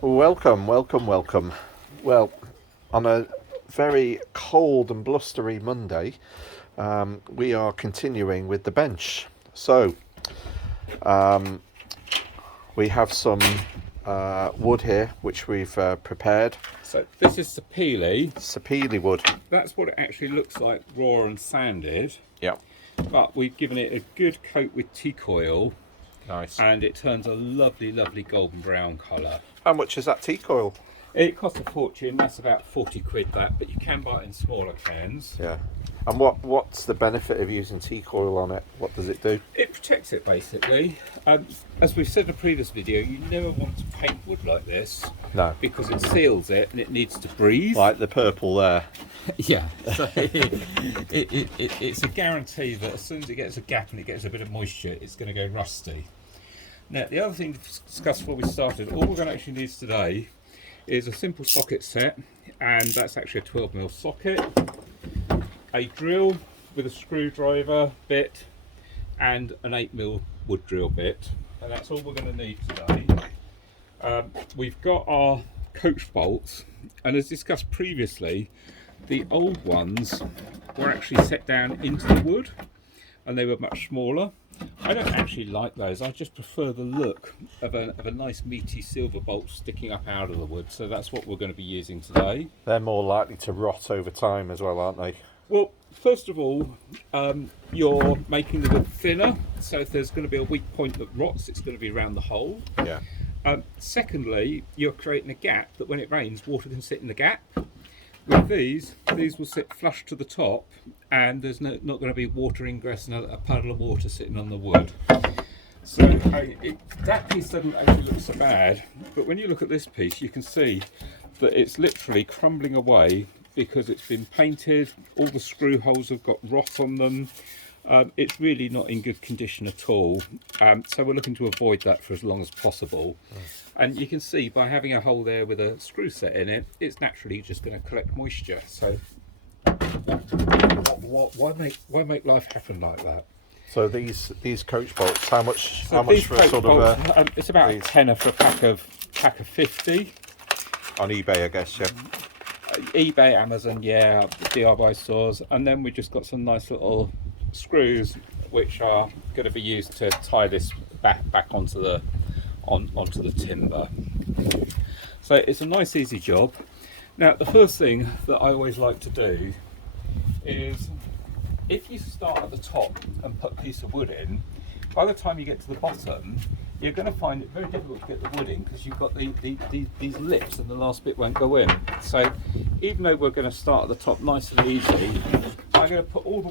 Welcome, welcome, welcome. Well, on a very cold and blustery Monday, we are continuing with the bench. So, um, we have some wood here which we've prepared. So this is sapele. Sapele wood. That's what it actually looks like raw and sanded. Yeah, But we've given it a good coat with teak oil nice. and it turns a lovely, lovely golden brown colour. How much is that teak oil? It costs a fortune, that's about 40 quid that, but you can buy it in smaller cans. Yeah. And what's the benefit of using teak oil on it? What does it do? It protects it basically. As we've said in a previous video, you never want to paint wood like this No. because it seals it and it needs to breathe. Like the purple there. Yeah, so it's a guarantee that as soon as it gets a gap and it gets a bit of moisture, it's going to go rusty. Now, the other thing to discuss before we started, all we're going to actually need today is a simple socket set, and that's actually a 12mm socket, a drill with a screwdriver bit, and an 8mm wood drill bit, and that's all we're going to need today. We've got our coach bolts, and as discussed previously, the old ones were actually set down into the wood and they were much smaller. I don't actually like those, I just prefer the look of a nice meaty silver bolt sticking up out of the wood, so that's what we're going to be using today. They're more likely to rot over time as well, aren't they? Well, first of all, you're making the wood thinner, so if there's going to be a weak point that rots, it's going to be around the hole. Yeah. Secondly, you're creating a gap that when it rains, water can sit in the gap. With these will sit flush to the top, and there's not going to be water ingress and a puddle of water sitting on the wood. So that piece doesn't actually look so bad, but when you look at this piece, you can see that it's literally crumbling away because it's been painted, all the screw holes have got rot on them. It's really not in good condition at all, so we're looking to avoid that for as long as possible. And you can see by having a hole there with a screw set in it, it's naturally just going to collect moisture. So why make life happen like that? So these coach bolts, how much So for a sort bolts, of it's about these? a tenner for a pack of 50. On eBay, I guess, yeah. eBay, Amazon, yeah, DIY stores, and then we just got some nice little screws which are going to be used to tie this back onto the timber. So it's a nice easy job. Now the first thing that I always like to do is, if you start at the top and put a piece of wood in, by the time you get to the bottom you're going to find it very difficult to get the wood in because you've got these lips and the last bit won't go in. So even though we're going to start at the top nice and easy, I'm going to put all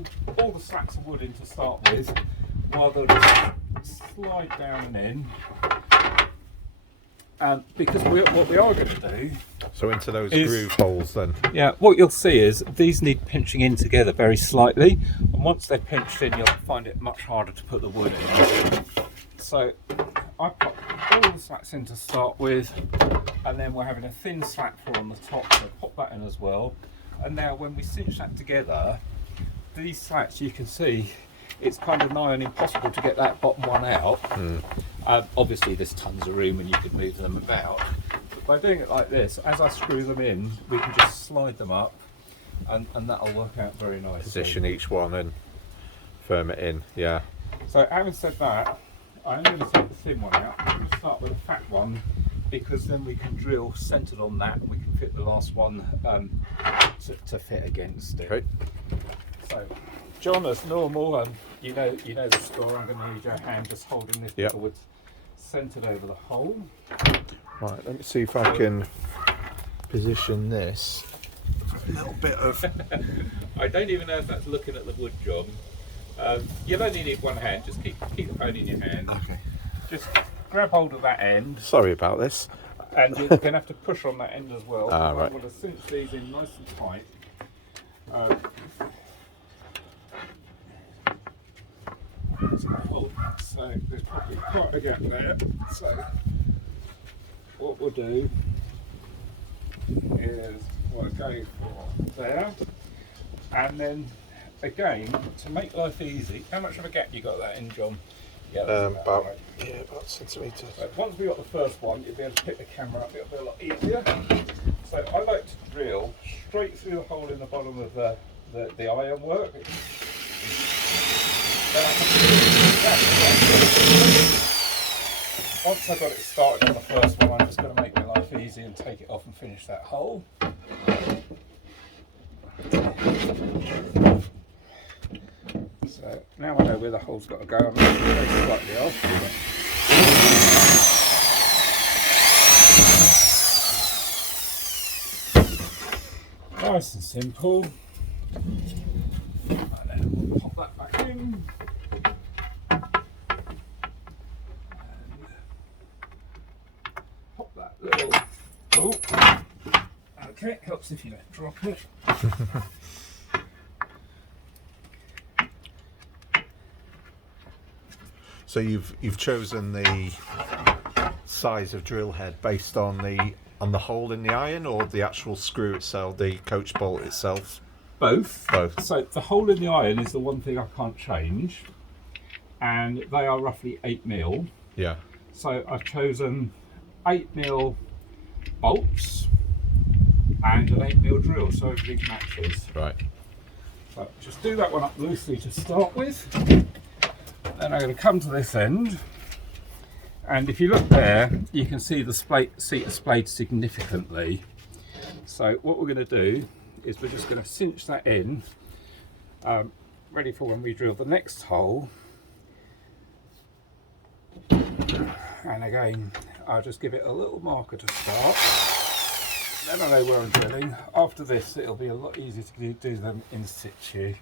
the slats of wood in to start with, while they'll just slide down and in. Because what we are going to do, So into those groove holes then. yeah, what you'll see is these need pinching in together very slightly, and once they're pinched in, you'll find it much harder to put the wood in. So I put all the slats in to start with, and then we're having a thin slat for on the top, so pop that in as well. And now when we cinch that together, these slats, you can see it's kind of nigh on impossible to get that bottom one out. Obviously there's tons of room and you could move them about, but by doing it like this, as I screw them in, we can just slide them up, and that'll work out very nicely. Position each one and firm it in, yeah. So having said that, I'm going to take the thin one out. I'm going to start with a fat one, because then we can drill centered on that and we can fit the last one to fit against it. Okay. So John, as normal, you know the score, I'm going to need your hand just holding this Yep. forward, centered over the hole. Right, let me see if I can position this. A little bit of... I don't even know if that's looking at the wood, John. You'll only need one hand, just keep the phone in your hand. Okay. Just grab hold of that end, Sorry about this. and you're going to have to push on that end as well. Ah, right. I'm going to cinch these in nice and tight. So there's probably quite a gap there. So what we'll do is what I'm going for there, and then again, to make life easy, how much of a gap you got that in, John? Yeah, that's about right. about centimetre. So once we got the first one, you'll be able to pick the camera up. It'll be a lot easier. So I like to drill straight through the hole in the bottom of the ironwork. Once I've got it started on the first one, I'm just going to make my life easy and take it off and finish that hole. So now I know where the hole's got to go. I'm going to go slightly off. Nice and simple. And then we'll pop that back in. Pop that little. Oh. Okay, helps if you don't drop it. So you've chosen the size of drill head based on the hole in the iron, or the actual screw itself, the coach bolt itself? Both. Both. So the hole in the iron is the one thing I can't change, and they are roughly 8mm. Yeah. So I've chosen 8mm bolts and an 8mm drill, so everything matches. Right. So just do that one up loosely to start with. Then I'm going to come to this end, and if you look there, you can see the seat is splayed significantly. So what we're going to do is we're just going to cinch that in, ready for when we drill the next hole. And again, I'll just give it a little marker to start. Then I know where I'm drilling. After this, it'll be a lot easier to do them in situ.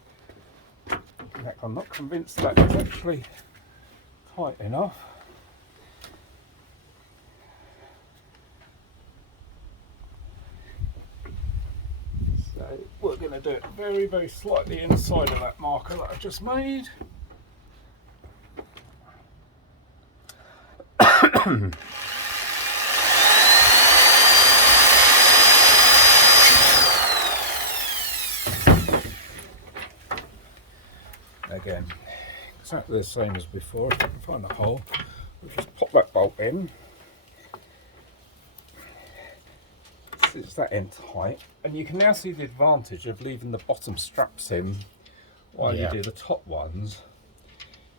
In fact, I'm not convinced that it's actually tight enough. So we're going to do it very, very slightly inside of that marker that I've just made. Again, exactly the same as before. If I can find the hole, we'll just pop that bolt in. Cinch that in tight, and you can now see the advantage of leaving the bottom straps in while you do the top ones,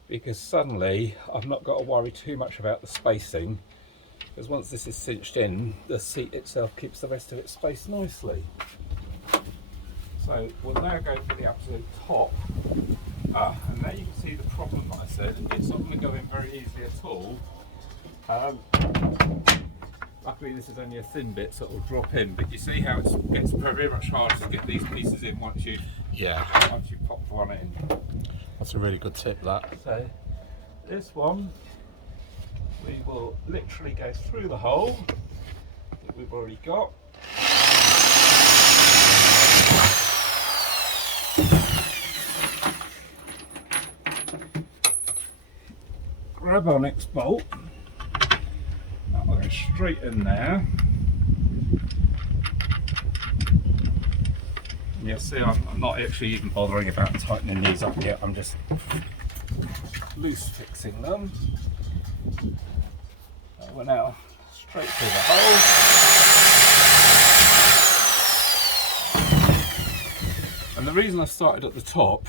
because suddenly I've not got to worry too much about the spacing, because once this is cinched in, the seat itself keeps the rest of it spaced nicely. So we'll now go for the absolute top. And now you can see the problem that I said. It's not going to go in very easily at all. Luckily this is only a thin bit, so it will drop in, but you see how it gets very much harder to get these pieces in once you pop one in. That's a really good tip, that. So this one, we will literally go through the hole that we've already got. Grab our next bolt, that will go straight in there. And you'll see I'm not actually even bothering about tightening these up yet, I'm just loose fixing them. We're now straight through the hole. And the reason I started at the top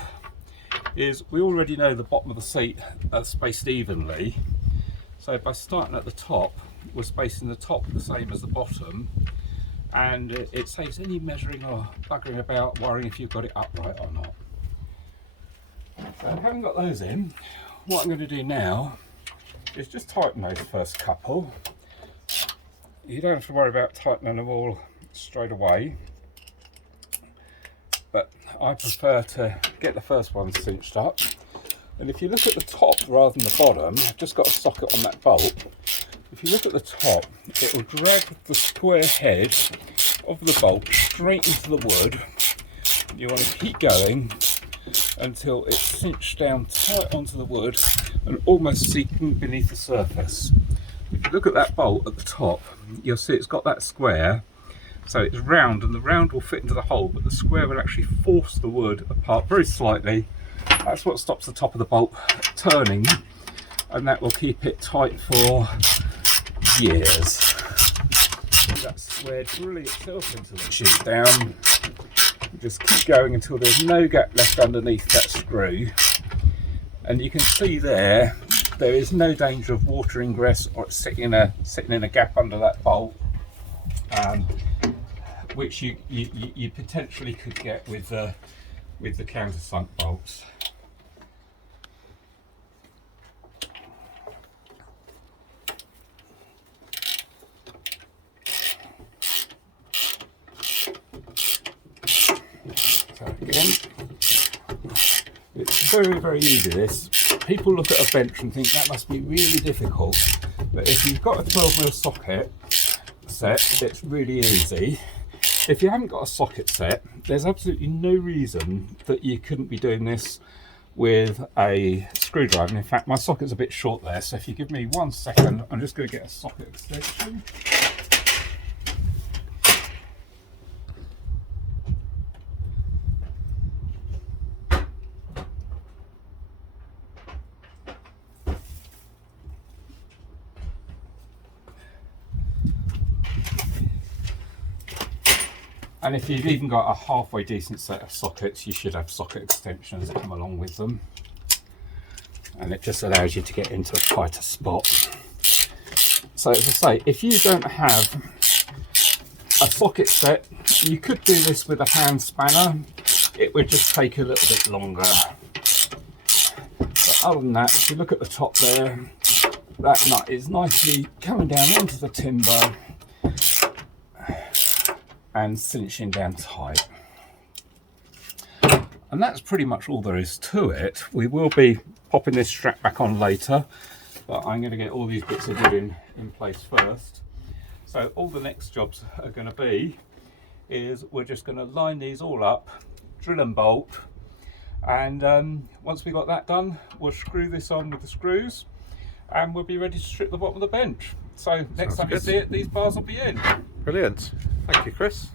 is we already know the bottom of the seat are spaced evenly, so by starting at the top, we're spacing the top the same as the bottom, and it saves any measuring or buggering about worrying if you've got it upright or not. So having got those in, what I'm going to do now is just tighten those first couple. You don't have to worry about tightening them all straight away, but I prefer to get the first one cinched up. And if you look at the top rather than the bottom, I've just got a socket on that bolt. If you look at the top, it will drag the square head of the bolt straight into the wood. You want to keep going until it's cinched down tight onto the wood and almost sinking beneath the surface. If you look at that bolt at the top, you'll see it's got that square. So it's round, and the round will fit into the hole, but the square will actually force the wood apart very slightly. That's what stops the top of the bolt turning and that will keep it tight for years. That square drill itself into the sheet down. Just keep going until there's no gap left underneath that screw, and you can see there is no danger of water ingress or sitting in a gap under that bolt, which you potentially could get with the countersunk bolts. So again, it's very, very easy this. People look at a bench and think that must be really difficult, but if you've got a 12mm socket set, it's really easy. If you haven't got a socket set, there's absolutely no reason that you couldn't be doing this with a screwdriver. And in fact, my socket's a bit short there, so if you give me 1 second, I'm just going to get a socket extension. And if you've even got a halfway decent set of sockets, you should have socket extensions that come along with them. And it just allows you to get into a tighter spot. So as I say, if you don't have a socket set, you could do this with a hand spanner. It would just take a little bit longer. But other than that, if you look at the top there, that nut is nicely coming down into the timber and cinching down tight. And that's pretty much all there is to it. We will be popping this strap back on later, but I'm going to get all these bits of wood in place first. So all the next jobs are going to be is we're just going to line these all up, drill and bolt, and once we got that done, we'll screw this on with the screws and we'll be ready to strip the bottom of the bench. So next time you see it, these bars will be in. Brilliant. Thank you, Chris.